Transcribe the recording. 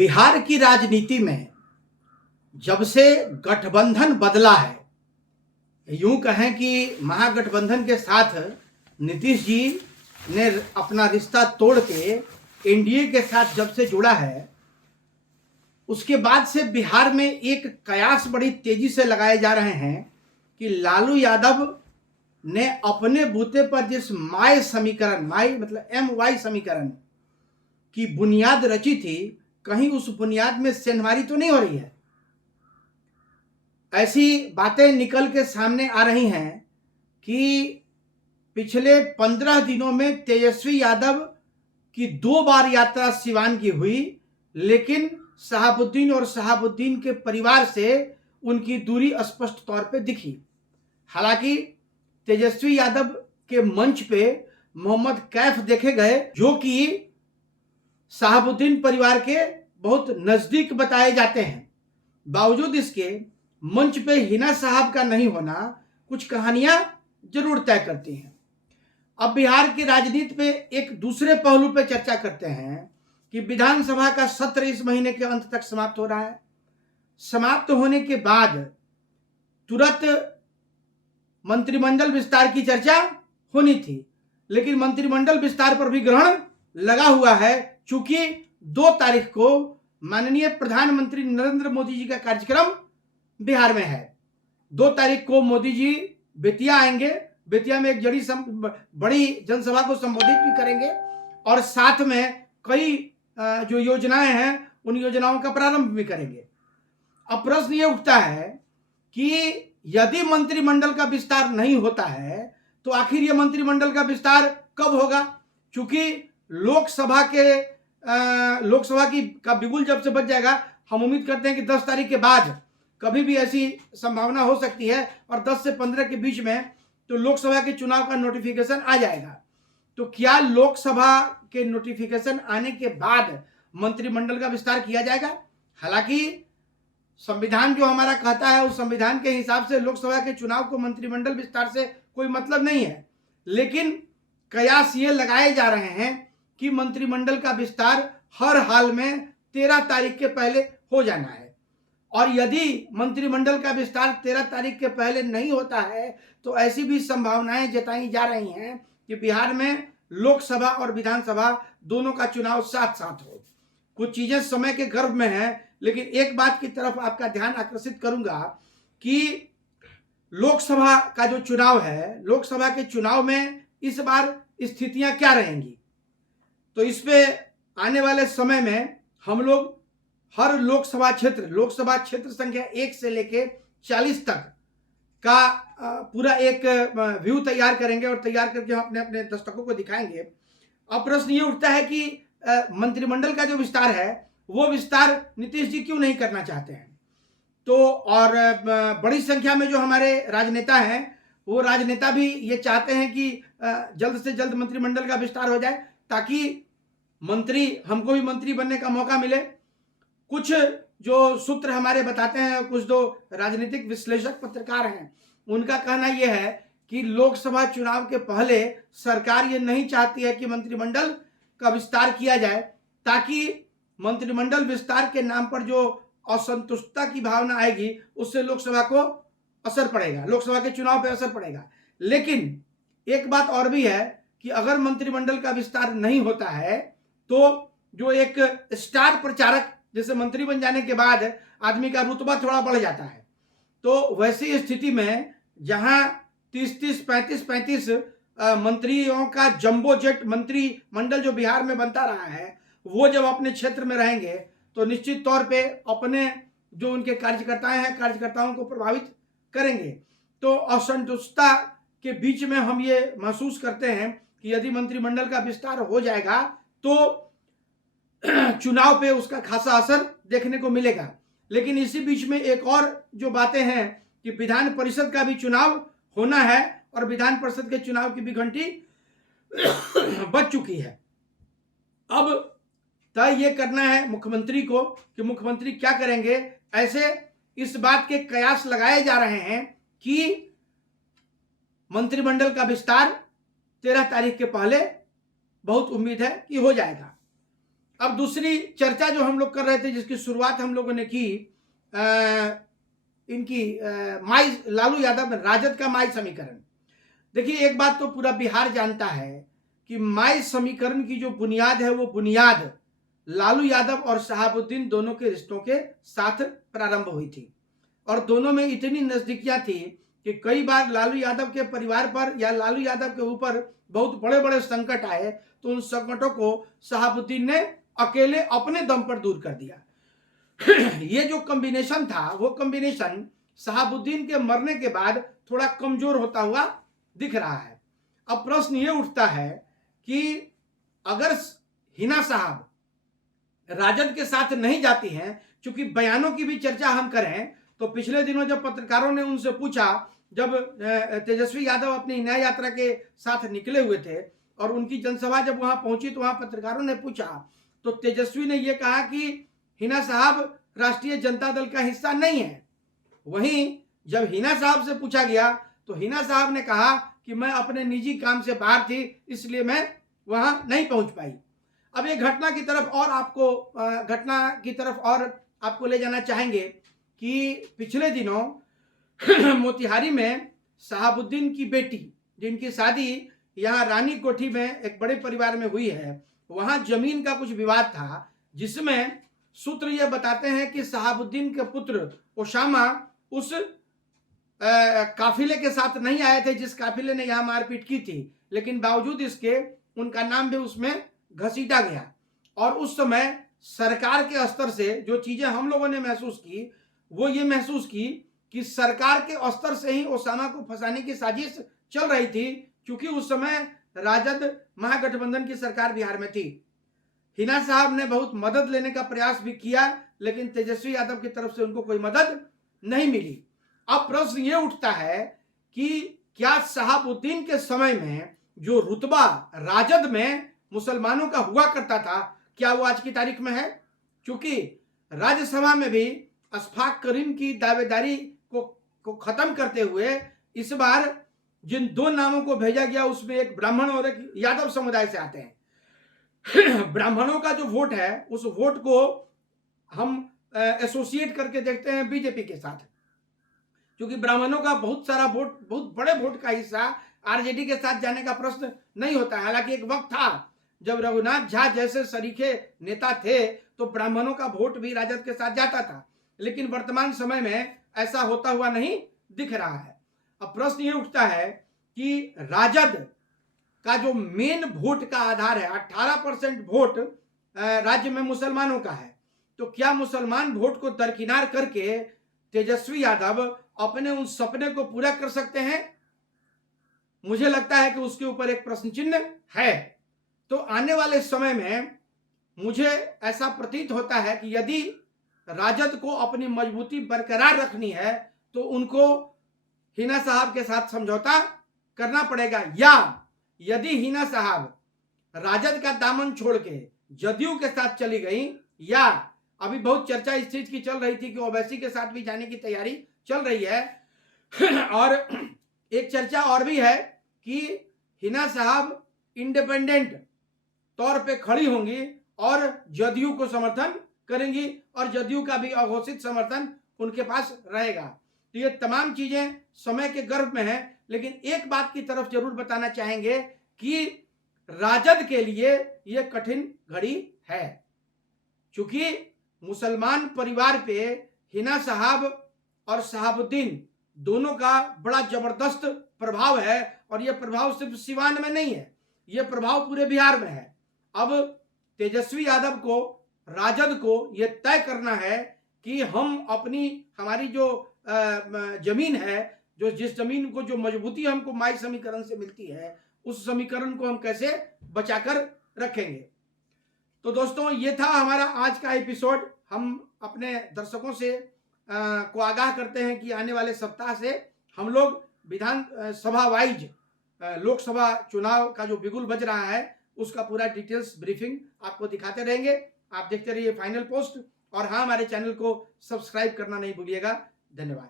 बिहार की राजनीति में जब से गठबंधन बदला है, यूं कहें कि महागठबंधन के साथ नीतीश जी ने अपना रिश्ता तोड़ के एनडीए के साथ जब से जुड़ा है, उसके बाद से बिहार में एक कयास बड़ी तेजी से लगाए जा रहे हैं कि लालू यादव ने अपने बूते पर जिस माय समीकरण, माय मतलब MY समीकरण की बुनियाद रची थी, कहीं उस बुनियाद में सेंधमारी तो नहीं हो रही है। ऐसी बातें निकल के सामने आ रही हैं कि पिछले 15 दिनों में तेजस्वी यादव की 2 बार यात्रा सिवान की हुई, लेकिन शहाबुद्दीन और शहाबुद्दीन के परिवार से उनकी दूरी स्पष्ट तौर पे दिखी। हालांकि तेजस्वी यादव के मंच पे मोहम्मद कैफ देखे गए, जो कि शहाबुद्दीन परिवार के बहुत नजदीक बताए जाते हैं। बावजूद इसके मंच पे हिना साहब का नहीं होना कुछ कहानियां जरूर तय करती हैं। अब बिहार की राजनीति पे एक दूसरे पहलू पे चर्चा करते हैं कि विधानसभा का सत्र इस महीने के अंत तक समाप्त हो रहा है। समाप्त होने के बाद तुरंत मंत्रिमंडल विस्तार की चर्चा होनी थी, लेकिन मंत्रिमंडल विस्तार पर भी ग्रहण लगा हुआ है, चूंकि 2 तारीख को माननीय प्रधानमंत्री नरेंद्र मोदी जी का कार्यक्रम बिहार में है। 2 तारीख को मोदी जी बेतिया आएंगे, बेतिया में एक बड़ी जनसभा को संबोधित भी करेंगे और साथ में कई जो योजनाएं हैं उन योजनाओं का प्रारंभ भी करेंगे। अब प्रश्न ये उठता है कि यदि मंत्रिमंडल का विस्तार नहीं होता है तो आखिर ये मंत्रिमंडल का विस्तार कब होगा? चूंकि लोकसभा का बिगुल जब से बच जाएगा, हम उम्मीद करते हैं कि 10 तारीख के बाद कभी भी ऐसी संभावना हो सकती है और 10 से 15 के बीच में तो लोकसभा के चुनाव का नोटिफिकेशन आ जाएगा। तो क्या लोकसभा के नोटिफिकेशन आने के बाद मंत्रिमंडल का विस्तार किया जाएगा? हालांकि संविधान जो हमारा कहता है उस संविधान के हिसाब से लोकसभा के चुनाव को मंत्रिमंडल विस्तार से कोई मतलब नहीं है, लेकिन कयास ये लगाए जा रहे हैं कि मंत्रिमंडल का विस्तार हर हाल में 13 तारीख के पहले हो जाना है। और यदि मंत्रिमंडल का विस्तार 13 तारीख के पहले नहीं होता है तो ऐसी भी संभावनाएं जताई जा रही हैं कि बिहार में लोकसभा और विधानसभा दोनों का चुनाव साथ साथ हो। कुछ चीजें समय के गर्भ में हैं, लेकिन एक बात की तरफ आपका ध्यान आकर्षित करूंगा कि लोकसभा का जो चुनाव है, लोकसभा के चुनाव में इस बार स्थितियां क्या रहेंगी, तो इस पे आने वाले समय में हम लोग हर लोकसभा क्षेत्र संख्या 1 से लेके 40 तक का पूरा एक व्यू तैयार करेंगे और तैयार करके हम अपने अपने दर्शकों को दिखाएंगे। अब प्रश्न ये उठता है कि मंत्रिमंडल का जो विस्तार है वो विस्तार नीतीश जी क्यों नहीं करना चाहते हैं? तो और बड़ी संख्या में जो हमारे राजनेता हैं वो राजनेता भी ये चाहते हैं कि जल्द से जल्द मंत्रिमंडल का विस्तार हो जाए ताकि हमको भी मंत्री बनने का मौका मिले। कुछ जो सूत्र हमारे बताते हैं, कुछ दो राजनीतिक विश्लेषक पत्रकार हैं, उनका कहना यह है कि लोकसभा चुनाव के पहले सरकार ये नहीं चाहती है कि मंत्रिमंडल का विस्तार किया जाए, ताकि मंत्रिमंडल विस्तार के नाम पर जो असंतुष्टता की भावना आएगी उससे लोकसभा को असर पड़ेगा, लोकसभा के चुनाव पे असर पड़ेगा। लेकिन एक बात और भी है कि अगर मंत्रिमंडल का विस्तार नहीं होता है तो जो एक स्टार प्रचारक, जैसे मंत्री बन जाने के बाद आदमी का रुतबा थोड़ा बढ़ जाता है, तो वैसी स्थिति में जहां 30-30, 35-35 मंत्रियों का जंबो जेट मंत्रिमंडल जो बिहार में बनता रहा है, वो जब अपने क्षेत्र में रहेंगे तो निश्चित तौर पे अपने जो उनके कार्यकर्ताओं को प्रभावित करेंगे। तो असंतुष्टता के बीच में हम ये महसूस करते हैं कि यदि मंत्रिमंडल का विस्तार हो जाएगा तो चुनाव पे उसका खासा असर देखने को मिलेगा। लेकिन इसी बीच में एक और जो बातें हैं कि विधान परिषद का भी चुनाव होना है और विधान परिषद के चुनाव की भी घंटी बज चुकी है। अब तय ये करना है मुख्यमंत्री को कि मुख्यमंत्री क्या करेंगे। ऐसे इस बात के कयास लगाए जा रहे हैं कि मंत्रिमंडल का विस्तार 13 तारीख के पहले बहुत उम्मीद है कि हो जाएगा। अब दूसरी चर्चा जो हम लोग कर रहे थे, जिसकी शुरुआत हम लोगों ने की इनकी माई लालू यादव राजद का माई समीकरण। देखिए, एक बात तो पूरा बिहार जानता है कि माई समीकरण की जो बुनियाद है वो बुनियाद लालू यादव और शहाबुद्दीन दोनों के रिश्तों के साथ प्रारंभ हुई थी, और दोनों में इतनी नजदीकियां थी कि कई बार लालू यादव के परिवार पर या लालू यादव के ऊपर बहुत बड़े बड़े संकट आए तो उन संकटों को शहाबुद्दीन ने अकेले अपने दम पर दूर कर दिया। ये जो कॉम्बिनेशन था वो कॉम्बिनेशन शहाबुद्दीन के मरने के बाद थोड़ा कमजोर होता हुआ दिख रहा है। अब प्रश्न ये उठता है कि अगर हिना साहब राजद के साथ नहीं जाती हैं, क्योंकि बयानों की भी चर्चा हम करें तो पिछले दिनों जब पत्रकारों ने उनसे पूछा, जब तेजस्वी यादव अपनी न्याय यात्रा के साथ निकले हुए थे और उनकी जनसभा जब वहां पहुंची तो वहां पत्रकारों ने पूछा तो तेजस्वी ने यह कहा कि हिना साहब राष्ट्रीय जनता दल का हिस्सा नहीं है। वहीं जब हिना साहब से पूछा गया तो हिना साहब ने कहा कि मैं अपने निजी काम से बाहर थी, इसलिए मैं वहां नहीं पहुंच पाई। अब ये घटना की तरफ और आपको ले जाना चाहेंगे कि पिछले दिनों मोतिहारी में शहाबुद्दीन की बेटी, जिनकी शादी यहाँ रानी कोठी में एक बड़े परिवार में हुई है, वहां जमीन का कुछ विवाद था, जिसमें सूत्र ये बताते हैं कि शहाबुद्दीन के पुत्र ओसामा उस काफिले के साथ नहीं आए थे जिस काफिले ने यहाँ मारपीट की थी, लेकिन बावजूद इसके उनका नाम भी उसमें घसीटा गया। और उस समय सरकार के स्तर से जो चीजें हम लोगों ने महसूस की वो ये महसूस की कि सरकार के स्तर से ही ओसामा को फंसाने की साजिश चल रही थी, क्योंकि उस समय राजद महागठबंधन की सरकार बिहार में थी। हिना साहब ने बहुत मदद लेने का प्रयास भी किया, लेकिन तेजस्वी यादव की तरफ से उनको कोई मदद नहीं मिली। अब प्रश्न ये उठता है कि क्या शहाबुद्दीन के समय में जो रुतबा राजद में मुसलमानों का हुआ करता था, क्या वो आज की तारीख में है? क्योंकि राज्यसभा में भी अशफाक करीम की दावेदारी को खत्म करते हुए इस बार जिन दो नामों को भेजा गया उसमें एक ब्राह्मण और एक यादव समुदाय से आते हैं। ब्राह्मणों का जो वोट है उस वोट को हम एसोसिएट करके देखते हैं बीजेपी के साथ, क्योंकि ब्राह्मणों का बहुत सारा वोट, बहुत बड़े वोट का हिस्सा आरजेडी के साथ जाने का प्रश्न नहीं होता। हालांकि एक वक्त था जब रघुनाथ झा जैसे सरीखे नेता थे तो ब्राह्मणों का वोट भी राजद के साथ जाता था, लेकिन वर्तमान समय में ऐसा होता हुआ नहीं दिख रहा है। अब प्रश्न ये उठता है कि राजद का जो मेन वोट का आधार है 18% वोट राज्य में मुसलमानों का है, तो क्या मुसलमान वोट को दरकिनार करके तेजस्वी यादव अपने उन सपने को पूरा कर सकते हैं? मुझे लगता है कि उसके ऊपर एक प्रश्न चिन्ह है। तो आने वाले समय में मुझे ऐसा प्रतीत होता है कि यदि राजद को अपनी मजबूती बरकरार रखनी है तो उनको हिना साहब के साथ समझौता करना पड़ेगा, या यदि हिना साहब राजद का दामन छोड़ के जदयू के साथ चली गई, या अभी बहुत चर्चा इस चीज की चल रही थी कि ओवैसी के साथ भी जाने की तैयारी चल रही है। और एक चर्चा और भी है कि हिना साहब इंडिपेंडेंट तौर पे खड़ी होंगी और जदयू को समर्थन करेंगी और जदयू का भी अघोषित समर्थन उनके पास रहेगा। तो ये तमाम चीजें समय के गर्भ में हैं, लेकिन एक बात की तरफ जरूर बताना चाहेंगे कि राजद के लिए यह कठिन घड़ी है, क्योंकि मुसलमान परिवार पे हिना साहब और शहाबुद्दीन दोनों का बड़ा जबरदस्त प्रभाव है, और यह प्रभाव सिर्फ सिवान में नहीं है, यह प्रभाव पूरे बिहार में है। अब तेजस्वी यादव को, राजद को यह तय करना है कि हम हमारी जो जमीन है, जिस जमीन को जो मजबूती हमको माई समीकरण से मिलती है, उस समीकरण को हम कैसे बचाकर रखेंगे। तो दोस्तों, ये था हमारा आज का एपिसोड। हम अपने दर्शकों से को आगाह करते हैं कि आने वाले सप्ताह से हम लोग विधान सभा वाइज लोकसभा चुनाव का जो बिगुल बज रहा है उसका पूरा डिटेल्स ब्रीफिंग आपको दिखाते रहेंगे। आप देखते रहिए फाइनल पोस्ट, और हाँ, हमारे चैनल को सब्सक्राइब करना नहीं भूलिएगा। धन्यवाद।